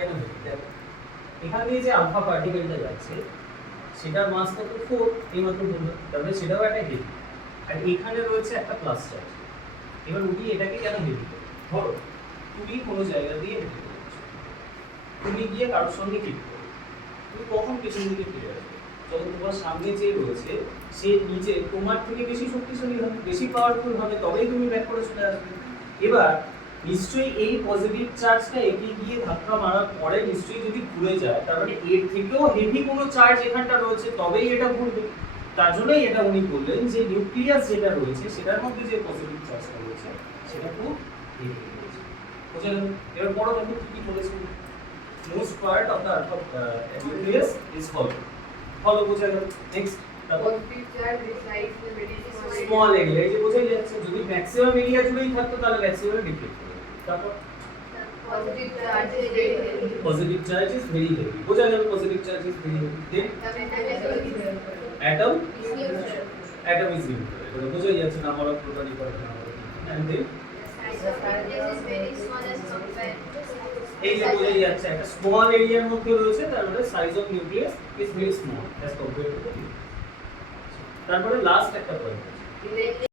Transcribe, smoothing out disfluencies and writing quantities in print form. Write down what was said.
কেন হেভি? দেখো এখান দিয়ে যে আলফা পার্টিকেলটা যাচ্ছে সেটার মাস কত 4 এই মাত্র বললাম, তাহলে সেটাও একটা হেভি। আর এখানে রয়েছে একটা প্লাস চার্জ। এবার উনি এটাকে কেন হেভি করে? ধরো তুমি কোনো জায়গা দিয়ে হেঁটে যাচ্ছ, তুমি গিয়ে কারোর সঙ্গে ঠিক করো, তুমি কখন পেছন দিকে ফিরে আসবে? যখন তোমার সামনে যে রয়েছে সে নিজে তোমার থেকে বেশি শক্তিশালী হবে, বেশি পাওয়ারফুল হবে, তবেই তুমি ব্যাক করে চলে আসবে। এবার নিশ্চয়ই এই পজিটিভ চার্জটা এগিয়ে গিয়ে ধাক্কা মারার পরে নিশ্চয়ই যদি ঘুরে যায়, তার মানে এর থেকেও হেভি কোনো চার্জ এখানটা রয়েছে, তবেই এটা ঘুরবে। তার জন্যই এটা উনি বললেন যে নিউক্লিয়াস যেটা রয়েছে সেটার মধ্যে যে পজিটিভ চার্জটা রয়েছে সেটা খুব হেভি রয়েছে। বুঝলেন? এবার পরে দেখো কি কি বলেছেন। Most part of the nucleus is hollow. Hollow বোঝা গেল। Next Positive charge resides in a very small area, এই যে বোঝাই যাচ্ছে যদি ম্যাক্সিমাম এরিয়া জুড়েই থাকতো তাহলে ম্যাক্সিমাম ডিফ্লেক্ট করবে। তারপর Positive charge is very heavy. Positive charge is very heavy, বোঝা গেল positive charge is very heavy. Then atom atom is nuclear, এটা বোঝাই যাচ্ছে না বলা প্রোটনি করে না বলা। এন্ড দেন এই যে বোঝাই যাচ্ছে একটা স্মল এরিয়ার মধ্যে রয়েছে, তার মানে size of nucleus is very small as compared to the. তারপরে লাস্ট একটা পয়েন্ট আছে